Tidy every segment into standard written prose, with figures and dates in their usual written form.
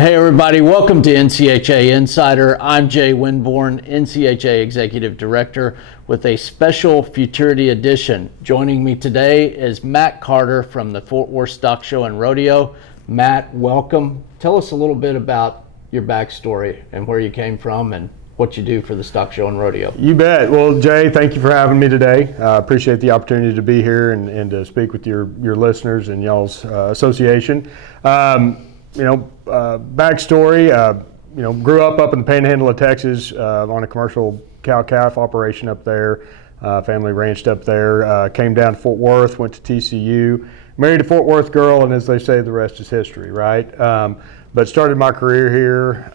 Hey everybody, welcome to NCHA Insider. I'm Jay Winborn, NCHA Executive Director with a special Futurity edition. Joining me today is Matt Carter from the Fort Worth Stock Show and Rodeo. Matt, welcome. Tell us a little bit about your backstory and where you came from and what you do for the Stock Show and Rodeo. You bet. Well, Jay, thank you for having me today. I appreciate the opportunity to be here and to speak with your listeners and y'all's association. Backstory, grew up in the panhandle of Texas on a commercial cow-calf operation up there. Family ranched up there, came down to Fort Worth, went to TCU, married a Fort Worth girl, and as they say, the rest is history, right? But started my career here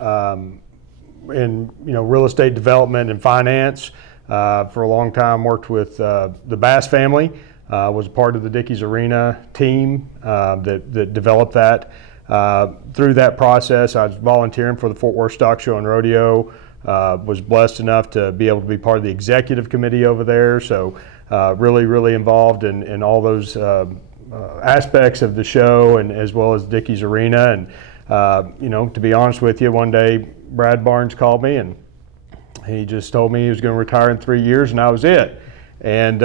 in real estate development and finance. For a long time, worked with the Bass family, was a part of the Dickies Arena team that developed that. Through that process, I was volunteering for the Fort Worth Stock Show and Rodeo. Was blessed enough to be able to be part of the executive committee over there. So really involved in all those aspects of the show, and as well as Dickies Arena. And to be honest with you, one day Brad Barnes called me and he just told me he was going to retire in 3 years, and that was it. And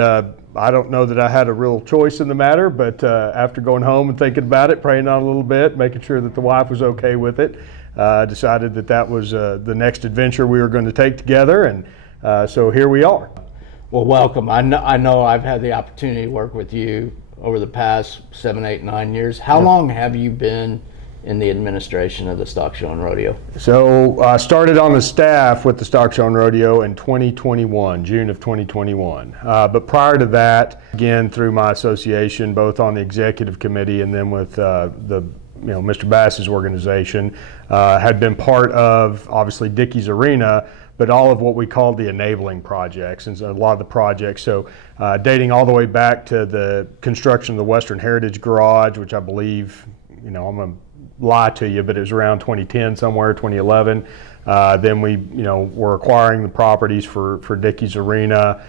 I don't know that I had a real choice in the matter, but after going home and thinking about it, praying on it a little bit, making sure that the wife was okay with it, decided that was the next adventure we were going to take together, and so here we are. Well, welcome. I know I've had the opportunity to work with you over the past 7, 8, 9 years. How long have you been in the administration of the Stock Show and Rodeo? So I started on the staff with the Stock Show and Rodeo in 2021, June of 2021. But prior to that, again, through my association, both on the executive committee and then with Mr. Bass's organization, had been part of, obviously, Dickies Arena, but all of what we call the enabling projects, and so a lot of the projects. So dating all the way back to the construction of the Western Heritage Garage, which I believe, I'm going to lie to you, but it was around 2010 somewhere, 2011. Then we, were acquiring the properties for Dickies Arena,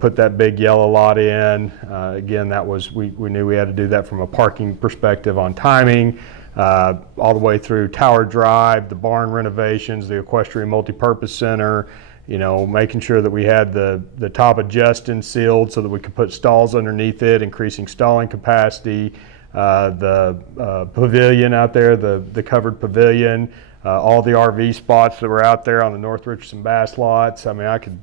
put that big yellow lot in. Again, that was, we knew we had to do that from a parking perspective on timing, all the way through Tower Drive, the barn renovations, the equestrian multipurpose center, making sure that we had the top of Justin sealed so that we could put stalls underneath it, increasing stalling capacity. The pavilion out there, the covered pavilion, all the RV spots that were out there on the North Richardson Bass lots. I mean, I could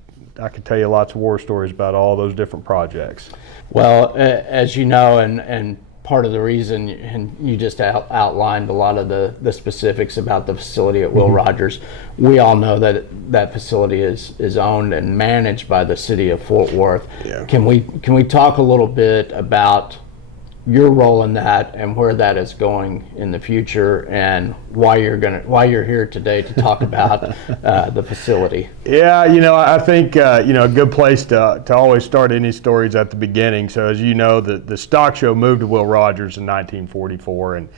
tell you lots of war stories about all those different projects. Well, as you know, and part of the reason, and you just outlined a lot of the specifics about the facility at Will Rogers, we all know that facility is owned and managed by the city of Fort Worth. Yeah. Can we talk a little bit about your role in that and where that is going in the future, and why you're here today to talk about the facility? Yeah, I think a good place to always start any stories at the beginning. So as you know, the stock show moved to Will Rogers in 1944, and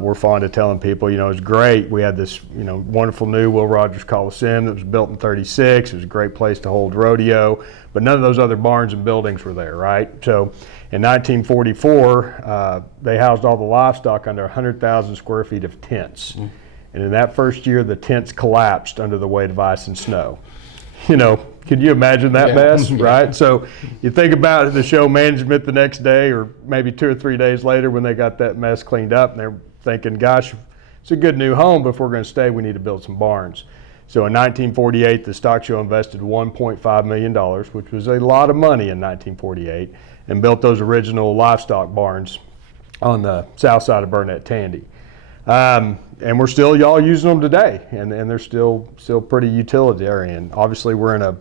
we're fond of telling people, it was great. We had this, wonderful new Will Rogers Coliseum that was built in '36. It was a great place to hold rodeo, but none of those other barns and buildings were there, right? So in 1944, they housed all the livestock under 100,000 square feet of tents. And in that first year, the tents collapsed under the weight of ice and snow. Could you imagine that mess, right? So you think about the show management the next day, or maybe 2 or 3 days later when they got that mess cleaned up, and they're thinking, gosh, it's a good new home, but if we're going to stay, we need to build some barns. So in 1948, the stock show invested $1.5 million, which was a lot of money in 1948, and built those original livestock barns on the south side of Burnett Tandy. And we're still y'all using them today, and they're still pretty utilitarian. Obviously, we're in a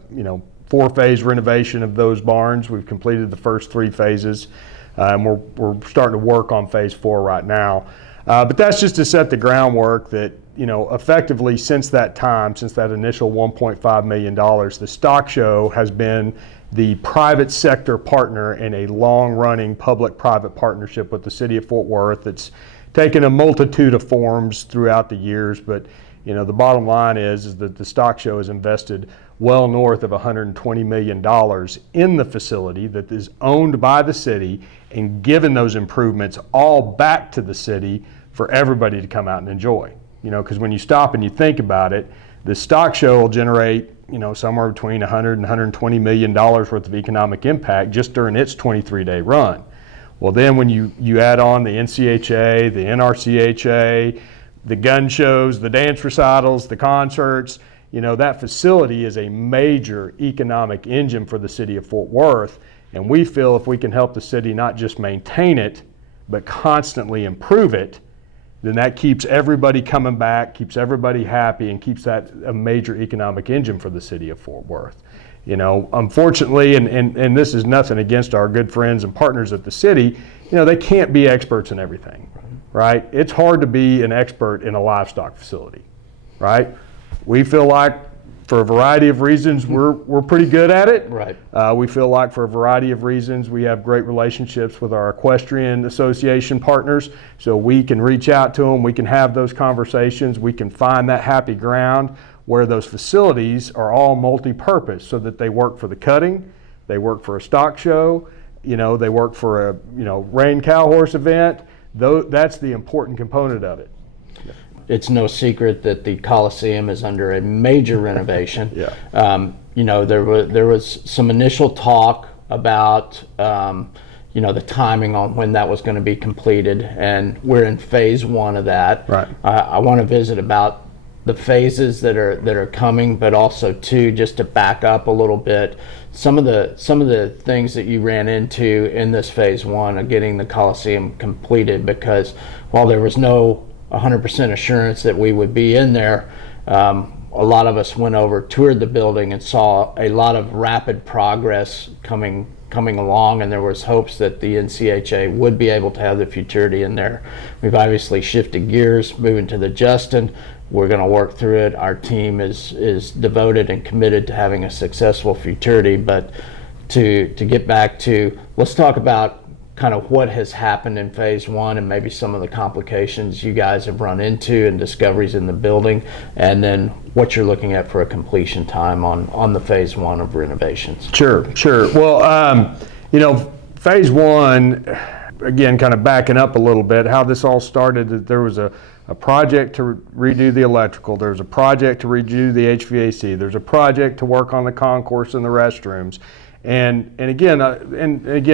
4-phase renovation of those barns. We've completed the first 3 phases, and we're starting to work on phase 4 right now. But that's just to set the groundwork that effectively since that time, since that initial $1.5 million, the stock show has been the private sector partner in a long-running public-private partnership with the city of Fort Worth. That's taken a multitude of forms throughout the years, but the bottom line is that the stock show has invested well north of $120 million in the facility that is owned by the city, and given those improvements all back to the city for everybody to come out and enjoy. because when you stop and you think about it, the stock show will generate, somewhere between 100 and 120 million dollars worth of economic impact just during its 23-day run. Well, then when you add on the NCHA, the NRCHA, the gun shows, the dance recitals, the concerts, that facility is a major economic engine for the city of Fort Worth. And we feel if we can help the city not just maintain it, but constantly improve it, then that keeps everybody coming back, keeps everybody happy, and keeps that a major economic engine for the city of Fort Worth. Unfortunately, and this is nothing against our good friends and partners at the city, they can't be experts in everything, right? It's hard to be an expert in a livestock facility, right? We feel like for a variety of reasons, we're pretty good at it. Right. We feel like for a variety of reasons, we have great relationships with our equestrian association partners, so we can reach out to them, we can have those conversations, we can find that happy ground where those facilities are all multi-purpose, so that they work for the cutting, they work for a stock show, they work for a rein cow horse event. That's the important component of it. It's no secret that the Coliseum is under a major renovation. Yeah. There was some initial talk about the timing on when that was going to be completed, and we're in phase one of that. Right. I want to visit about the phases that are coming, but also too, just to back up a little bit, some of the things that you ran into in this phase one of getting the Coliseum completed, because while there was no 100% assurance that we would be in there, a lot of us went over, toured the building, and saw a lot of rapid progress coming along, and there was hopes that the NCHA would be able to have the Futurity in there. We've obviously shifted gears, moving to the Justin. We're going to work through it. Our team is devoted and committed to having a successful Futurity. But to get back to, let's talk about kind of what has happened in phase one and maybe some of the complications you guys have run into and discoveries in the building, and then what you're looking at for a completion time on the phase one of renovations. Sure. Well, phase one, again, kind of backing up a little bit, how this all started, that there was a project to redo the electrical, there's a project to redo the HVAC, there's a project to work on the concourse and the restrooms. And again,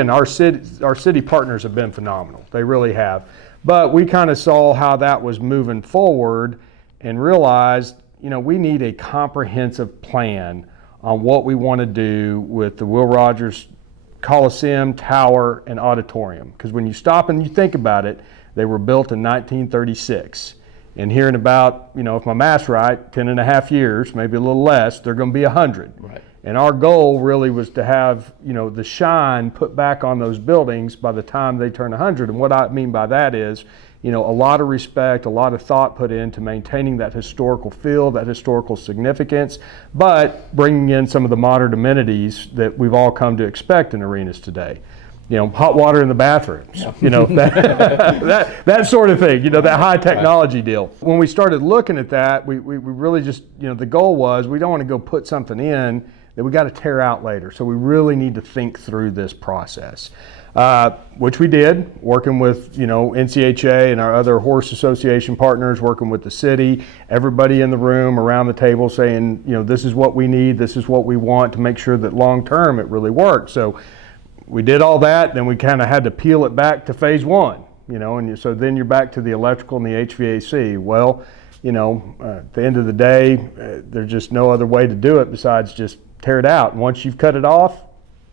our city partners have been phenomenal. They really have. But we kind of saw how that was moving forward and realized, we need a comprehensive plan on what we want to do with the Will Rogers Coliseum, Tower, and Auditorium. Because when you stop and you think about it, they were built in 1936. And here in about, if my math's right, 10 and a half years, maybe a little less, they're going to be 100. Right. And our goal really was to have, the shine put back on those buildings by the time they turn 100. And what I mean by that is, a lot of respect, a lot of thought put into maintaining that historical feel, that historical significance, but bringing in some of the modern amenities that we've all come to expect in arenas today. Hot water in the bathrooms, that sort of thing, that high technology deal. When we started looking at that, we really just, the goal was, we don't want to go put something in that we got to tear out later. So we really need to think through this process, which we did, working with, NCHA and our other horse association partners, working with the city, everybody in the room around the table saying, this is what we need, this is what we want to make sure that long term it really works. So we did all that, then we kind of had to peel it back to phase one, and so then you're back to the electrical and the HVAC. Well, at the end of the day, there's just no other way to do it besides just tear it out. And once you've cut it off,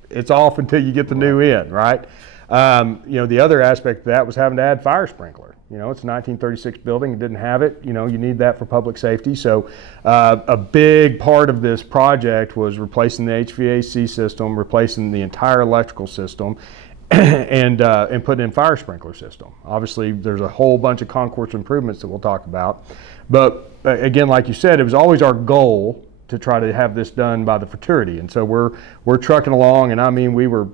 it's off until you get the new in, right? The other aspect of that was having to add fire sprinkler. It's a 1936 building, it didn't have it. You need that for public safety. So a big part of this project was replacing the HVAC system, replacing the entire electrical system, and putting in fire sprinkler system. Obviously, there's a whole bunch of concourse improvements that we'll talk about. But again, like you said, it was always our goal to try to have this done by the Futurity. And so we're trucking along, and I mean, we were,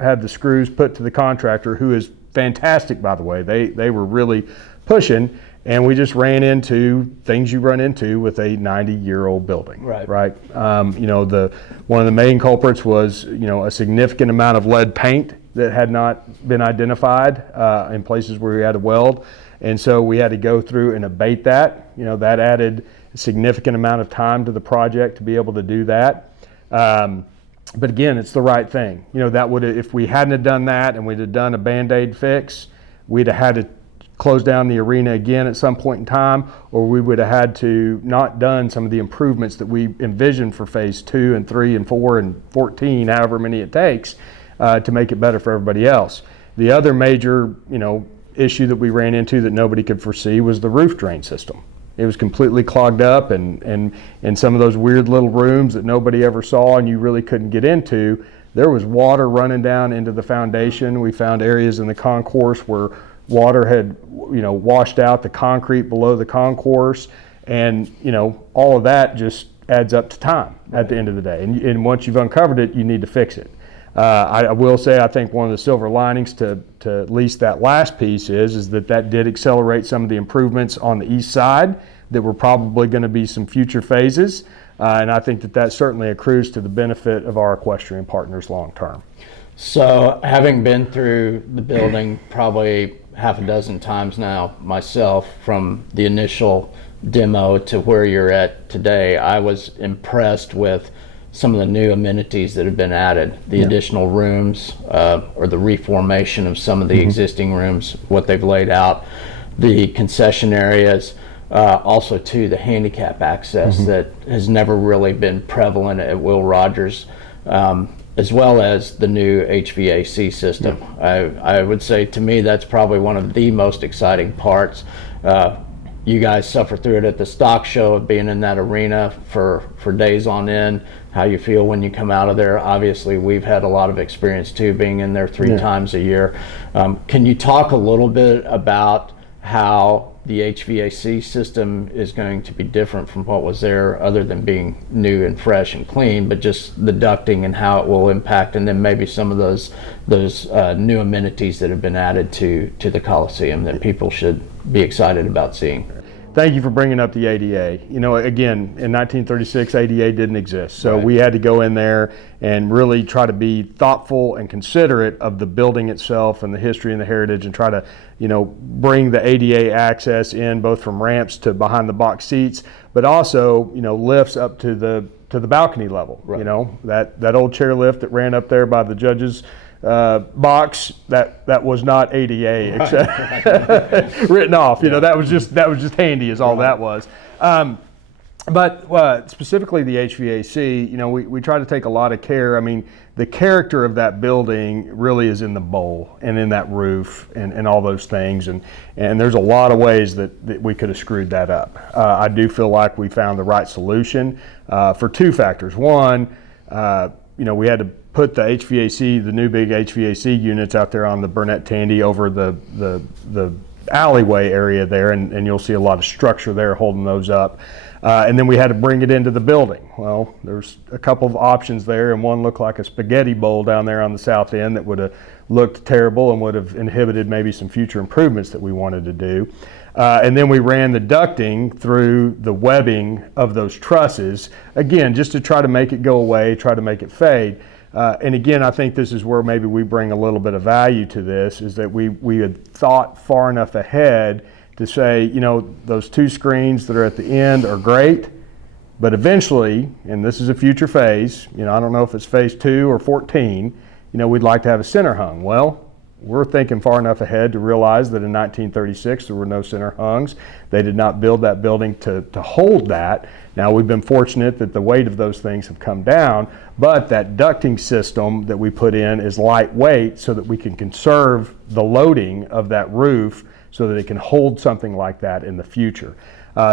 had the screws put to the contractor, who is fantastic, by the way. They were really pushing, and we just ran into things you run into with a 90-year-old building. Right. One of the main culprits was, a significant amount of lead paint that had not been identified in places where we had to weld. And so we had to go through and abate that. That added a significant amount of time to the project to be able to do that. But again, it's the right thing. That would, if we hadn't have done that and we'd have done a Band-Aid fix, we'd have had to close down the arena again at some point in time, or we would have had to not done some of the improvements that we envisioned for phase 2 and 3 and 4 and 14, however many it takes, to make it better for everybody else. The other major, issue that we ran into that nobody could foresee was the roof drain system. It was completely clogged up, and in some of those weird little rooms that nobody ever saw and you really couldn't get into, there was water running down into the foundation. We found areas in the concourse where water had, washed out the concrete below the concourse, and all of that just adds up to time at the end of the day. And once you've uncovered it, you need to fix it. I will say, I think one of the silver linings to at least that last piece is that did accelerate some of the improvements on the east side that were probably going to be some future phases. And I think that certainly accrues to the benefit of our equestrian partners long term. So, having been through the building probably half a dozen times now myself, from the initial demo to where you're at today, I was impressed with some of the new amenities that have been added, the additional rooms, or the reformation of some of the existing rooms, what they've laid out, the concession areas, also too the handicap access that has never really been prevalent at Will Rogers, as well as the new HVAC system. I would say, to me, that's probably one of the most exciting parts. You guys suffer through it at the stock show of being in that arena for days on end. How you feel when you come out of there? Obviously, we've had a lot of experience too, being in there 3 times a year. Can you talk a little bit about how the HVAC system is going to be different from what was there, other than being new and fresh and clean, but just the ducting and how it will impact, and then maybe some of those new amenities that have been added to the Coliseum that people should be excited about seeing? Thank you for bringing up the ADA. Again, in 1936, ADA didn't exist. So we had to go in there and really try to be thoughtful and considerate of the building itself and the history and the heritage, and try to, bring the ADA access in, both from ramps to behind the box seats, but also, lifts up to the balcony level. That old chairlift that ran up there by the judges' box, that was not ADA except written off. That was just handy, is all that was. But specifically the HVAC, we try to take a lot of care. I mean, the character of that building really is in the bowl and in that roof and all those things. And there's a lot of ways that we could have screwed that up. I do feel like we found the right solution for 2 factors. One, we had to put the HVAC, the new big HVAC units out there on the Burnett Tandy over the alleyway area there, and you'll see a lot of structure there holding those up. And then we had to bring it into the building. Well, there's a couple of options there, and one looked like a spaghetti bowl down there on the south end that would have looked terrible and would have inhibited maybe some future improvements that we wanted to do. And then we ran the ducting through the webbing of those trusses, again, just to try to make it go away, try to make it fade. And again, I think this is where maybe we bring a little bit of value to this, is that we had thought far enough ahead to say, those 2 screens that are at the end are great, but eventually, and this is a future phase, I don't know if it's phase 2 or 14, we'd like to have a center hung. Well, we're thinking far enough ahead to realize that in 1936 there were no center hungs. They did not build that building to hold that. Now, we've been fortunate that the weight of those things have come down, but that ducting system that we put in is lightweight so that we can conserve the loading of that roof so that it can hold something like that in the future.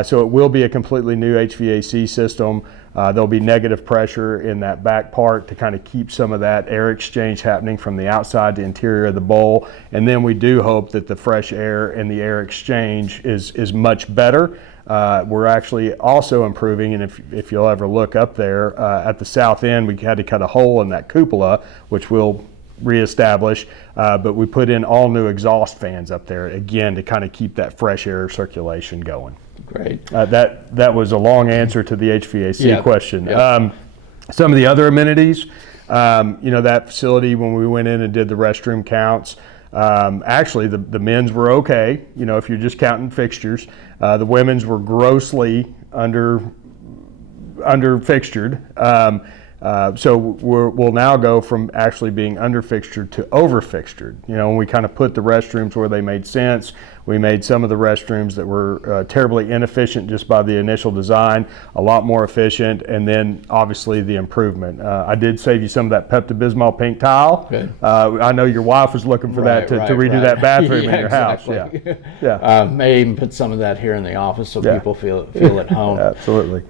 So it will be a completely new HVAC system. There'll be negative pressure in that back part to kind of keep some of that air exchange happening from the outside to interior of the bowl. And then we do hope that the fresh air and the air exchange is much better. We're actually also improving, and if you'll ever look up there at the south end, we had to cut a hole in that cupola, which we'll reestablish, but we put in all new exhaust fans up there, again, to kind of keep that fresh air circulation going. Great. That was a long answer to the HVAC question. Yeah. Some of the other amenities, that facility, when we went in and did the restroom counts, Actually, the men's were okay, if you're just counting fixtures. The women's were grossly under fixtured. So we'll now go from actually being under fixtured to over fixtured. And we kind of put the restrooms where they made sense. We made some of the restrooms that were terribly inefficient just by the initial design a lot more efficient, and then obviously the improvement. I did save you some of that Pepto-Bismol pink tile. Good. I know your wife was looking for that to redo that bathroom in your exactly. house. Yeah. May even put some of that here in the office so people feel at home. Absolutely.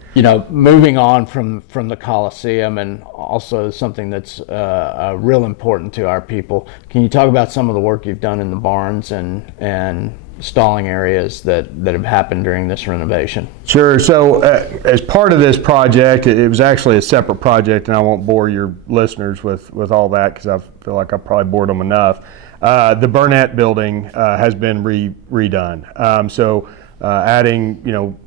Moving on from the Coliseum, and also something that's real important to our people. Can you talk about some of the work you've done in the barns and stalling areas that have happened during this renovation? Sure. So as part of this project, it was actually a separate project, and I won't bore your listeners with all that because I feel like I probably bored them enough. The Burnett building has been redone. So adding,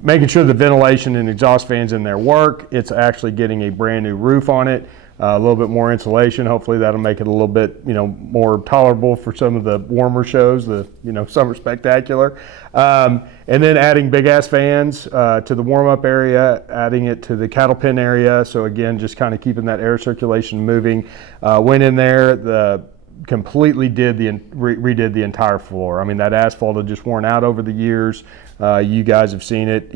making sure the ventilation and exhaust fans in there work. It's actually getting a brand new roof on it. A little bit more insulation. Hopefully that'll make it a little bit, more tolerable for some of the warmer shows, the, Summer Spectacular. And then adding big ass fans to the warm up area, adding it to the cattle pen area. So again, just kind of keeping that air circulation moving. Went in there, completely redid the entire floor. I mean, that asphalt had just worn out over the years. You guys have seen it,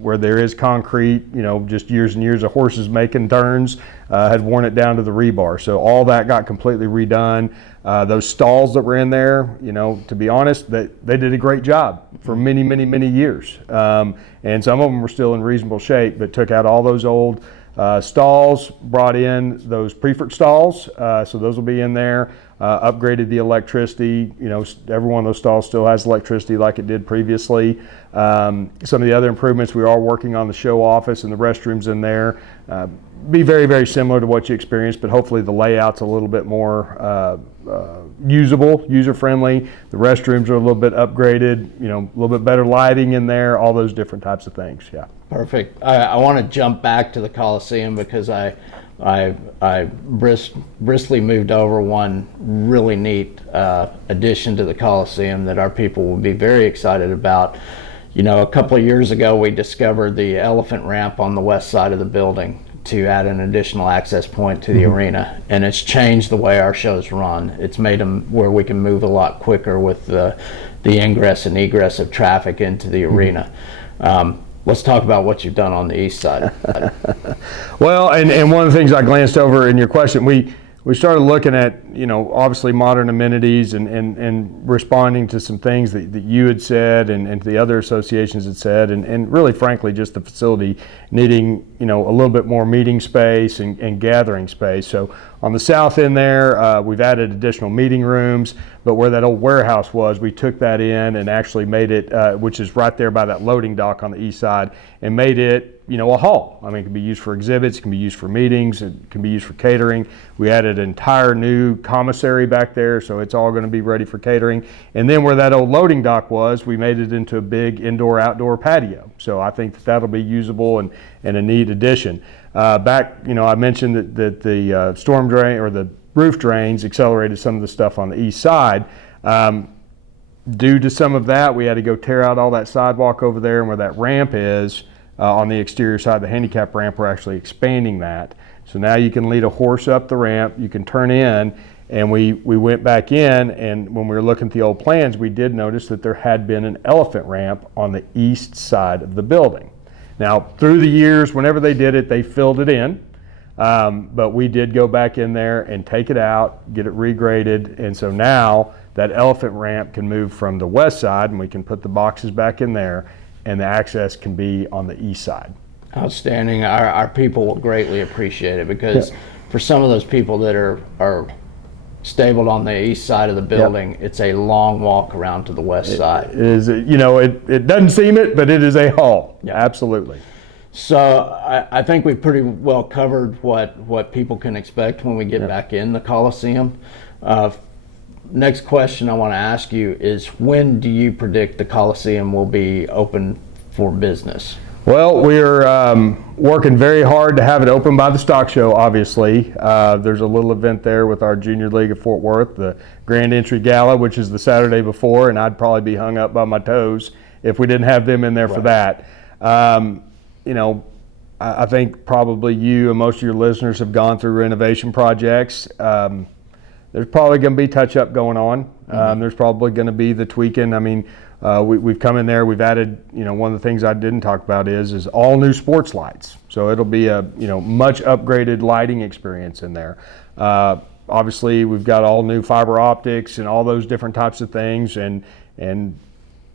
where there is concrete, just years and years of horses making turns, had worn it down to the rebar. So all that got completely redone. Those stalls that were in there, to be honest, they did a great job for many, many, many years. And some of them were still in reasonable shape, but took out all those old stalls, brought in those prefix stalls, so those will be in there. Upgraded the electricity. Every one of those stalls still has electricity like it did previously. Some of the other improvements, we are working on the show office and the restrooms in there. Be very, very similar to what you experienced, but hopefully the layout's a little bit more usable, user-friendly. The restrooms are a little bit upgraded, a little bit better lighting in there, all those different types of things, yeah. Perfect. I want to jump back to the Coliseum because I briskly moved over one really neat addition to the Coliseum that our people will be very excited about. A couple of years ago, we discovered the elephant ramp on the west side of the building to add an additional access point to the arena, and it's changed the way our shows run. It's made them where we can move a lot quicker with the ingress and egress of traffic into the arena. Let's talk about what you've done on the east side. Well, and one of the things I glanced over in your question, we started looking at, obviously modern amenities and responding to some things that you had said and the other associations had said, and really frankly just the facility needing, a little bit more meeting space and gathering space. So on the south end there, we've added additional meeting rooms, but where that old warehouse was, we took that in and actually made it, which is right there by that loading dock on the east side, and made it, a hall. I mean, it can be used for exhibits, it can be used for meetings, it can be used for catering. We added an entire new commissary back there, so it's all going to be ready for catering. And then where that old loading dock was, we made it into a big indoor-outdoor patio. So I think that'll be usable and a neat addition. Back, I mentioned that the storm drain or the roof drains accelerated some of the stuff on the east side. Due to some of that, we had to go tear out all that sidewalk over there, and where that ramp is on the exterior side, the handicap ramp, we're actually expanding that. So now you can lead a horse up the ramp, you can turn in, and we went back in, and when we were looking at the old plans, we did notice that there had been an elephant ramp on the east side of the building. Now, through the years, whenever they did it, they filled it in, but we did go back in there and take it out, get it regraded, and so now that elephant ramp can move from the west side, and we can put the boxes back in there, and the access can be on the east side. Outstanding. Our people will greatly appreciate it because for some of those people that are stabled on the east side of the building, it's a long walk around to the west side. It is, it doesn't seem it, but it is a haul. Yeah. Absolutely. So I think we've pretty well covered what people can expect when we get back in the Coliseum. Next question I want to ask you is, when do you predict the Coliseum will be open for business? Well, we're working very hard to have it open by the stock show, obviously. There's a little event there with our Junior League of Fort Worth, the Grand Entry Gala, which is the Saturday before, and I'd probably be hung up by my toes if we didn't have them in there for that. I think probably you and most of your listeners have gone through renovation projects. There's probably going to be touch-up going on. There's probably going to be the tweaking. I mean, we've come in there, we've added, one of the things I didn't talk about is all new sports lights. So it'll be a, much upgraded lighting experience in there. Obviously, we've got all new fiber optics and all those different types of things. And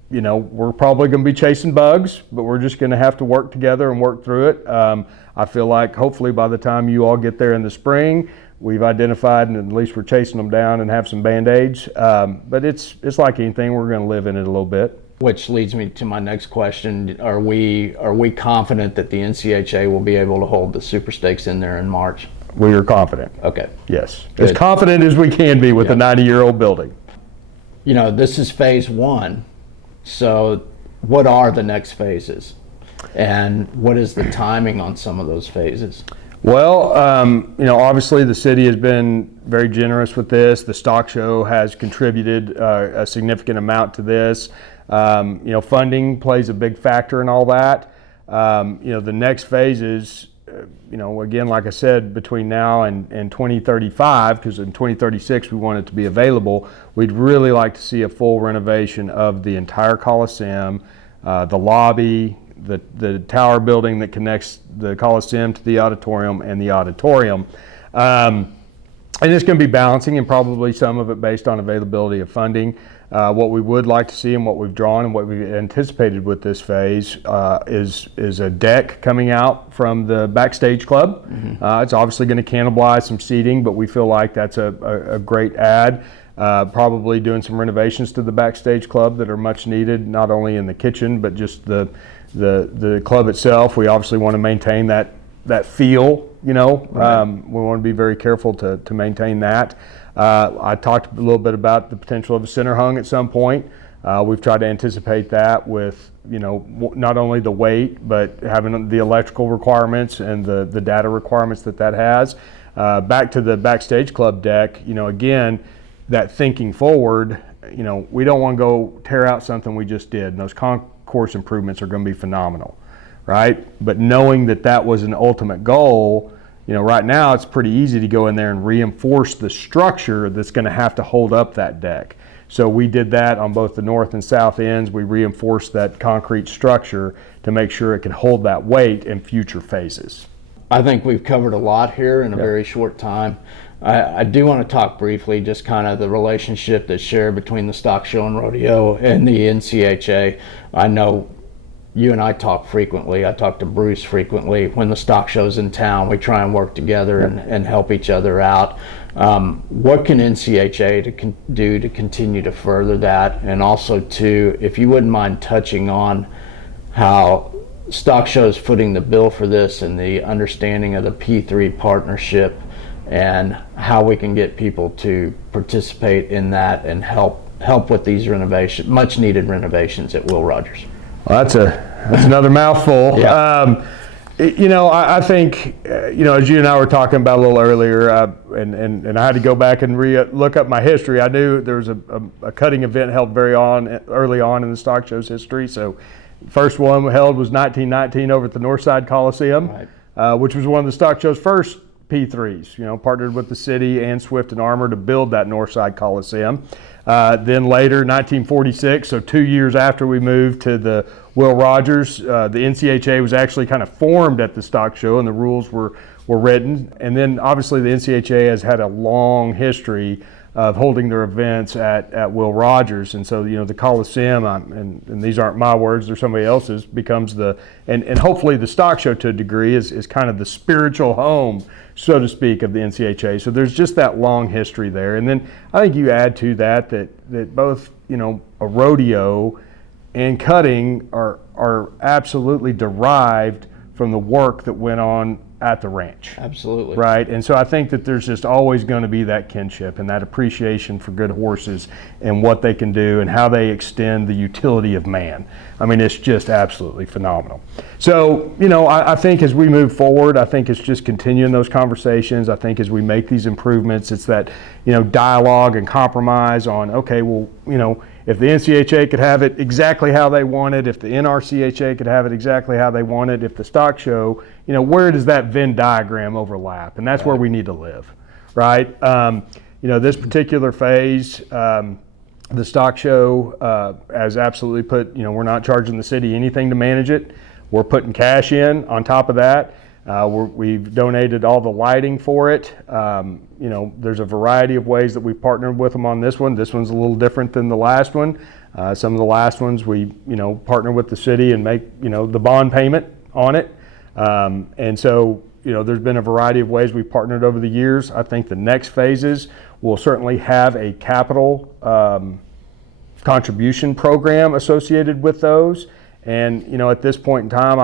we're probably going to be chasing bugs, but we're just going to have to work together and work through it. I feel like hopefully by the time you all get there in the spring, we've identified and at least we're chasing them down and have some Band-Aids. But it's like anything, we're going to live in it a little bit. Which leads me to my next question. Are we confident that the NCHA will be able to hold the Super Stakes in there in March? We are confident. Okay. Yes. Good. As confident as we can be with a 90-year-old building. This is phase one. So what are the next phases? And what is the timing on some of those phases? Well, obviously the city has been very generous with this. The stock show has contributed a significant amount to this. Funding plays a big factor in all that. The next phases, again, like I said, between now and 2035, because in 2036 we want it to be available, we'd really like to see a full renovation of the entire Coliseum, the lobby, the tower building that connects the Coliseum to the auditorium and the auditorium. And it's going to be balancing, and probably some of it based on availability of funding. What we would like to see and what we've drawn and what we've anticipated with this phase is a deck coming out from the Backstage Club. It's obviously going to cannibalize some seating, but we feel like that's a great add. Probably doing some renovations to the Backstage Club that are much needed, not only in the kitchen, but just the club itself. We obviously want to maintain that feel, Right. We want to be very careful to maintain that. I talked a little bit about the potential of a center hung at some point. We've tried to anticipate that with, not only the weight, but having the electrical requirements and the data requirements that has. Back to the Backstage Club deck, again, that thinking forward, we don't want to go tear out something we just did. And those concourse improvements are going to be phenomenal, right? But knowing that was an ultimate goal, right now it's pretty easy to go in there and reinforce the structure that's going to have to hold up that deck. So we did that on both the north and south ends. We reinforced that concrete structure to make sure it can hold that weight in future phases. I think we've covered a lot here in a very short time. I do want to talk briefly just kind of the relationship that's shared between the stock show and rodeo and the NCHA. I know you and I talk frequently. I talk to Bruce frequently. When the stock show's in town, we try and work together and help each other out. What can NCHA do to continue to further that? And also, too, if you wouldn't mind touching on how stock show's footing the bill for this and the understanding of the P3 partnership and how we can get people to participate in that and help with these much needed renovations at Will Rogers. Well, that's another mouthful. Yeah. I think, as you and I were talking about a little earlier, and I had to go back and look up my history. I knew there was a cutting event held early on in the stock show's history. So first one held was 1919 over at the Northside Coliseum, right. Which was one of the stock show's first P3s, partnered with the city and Swift and Armour to build that Northside Coliseum. Then later, 1946, so 2 years after we moved to the Will Rogers, the NCHA was actually kind of formed at the stock show and the rules were written. And then obviously the NCHA has had a long history of holding their events at Will Rogers. And so, the Coliseum, and these aren't my words, they're somebody else's, becomes and hopefully the stock show to a degree is kind of the spiritual home, so to speak, of the NCHA. So there's just that long history there. And then I think you add to that both, a rodeo and cutting are absolutely derived from the work that went on at the ranch. Absolutely. Right, and so I think that there's just always going to be that kinship and that appreciation for good horses and what they can do and how they extend the utility of man. I mean, it's just absolutely phenomenal. So, I think as we move forward, I think it's just continuing those conversations. I think as we make these improvements, it's that, dialogue and compromise on, okay, well, if the NCHA could have it exactly how they want it, if the NRCHA could have it exactly how they want it, if the stock show, where does that Venn diagram overlap? And that's where we need to live, right? This particular phase, the stock show has absolutely put, we're not charging the city anything to manage it. We're putting cash in on top of that. We've donated all the lighting for it. There's a variety of ways that we've partnered with them on this one. This one's a little different than the last one. Some of the last ones we, partner with the city and make, the bond payment on it. And so, there's been a variety of ways we've partnered over the years. I think the next phases will certainly have a capital contribution program associated with those. And, at this point in time,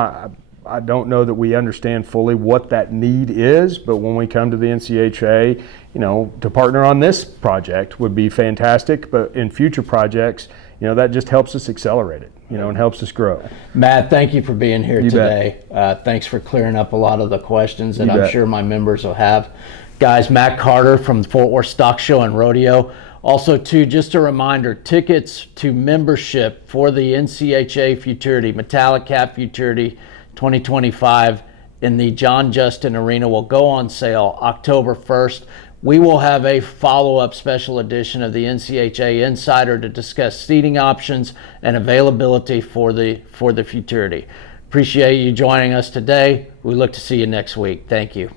I don't know that we understand fully what that need is, but when we come to the NCHA, to partner on this project would be fantastic. But in future projects, that just helps us accelerate it, and helps us grow. Matt, thank you for being here You today. Thanks for clearing up a lot of the questions that I'm sure my members will have. Guys, Matt Carter from the Fort Worth Stock Show and Rodeo. Also, too, just a reminder, tickets to membership for the NCHA Futurity, Metallic Cap Futurity 2025 in the John Justin Arena will go on sale October 1st. We will have a follow-up special edition of the NCHA Insider to discuss seating options and availability for the Futurity. Appreciate you joining us today. We look to see you next week. Thank you.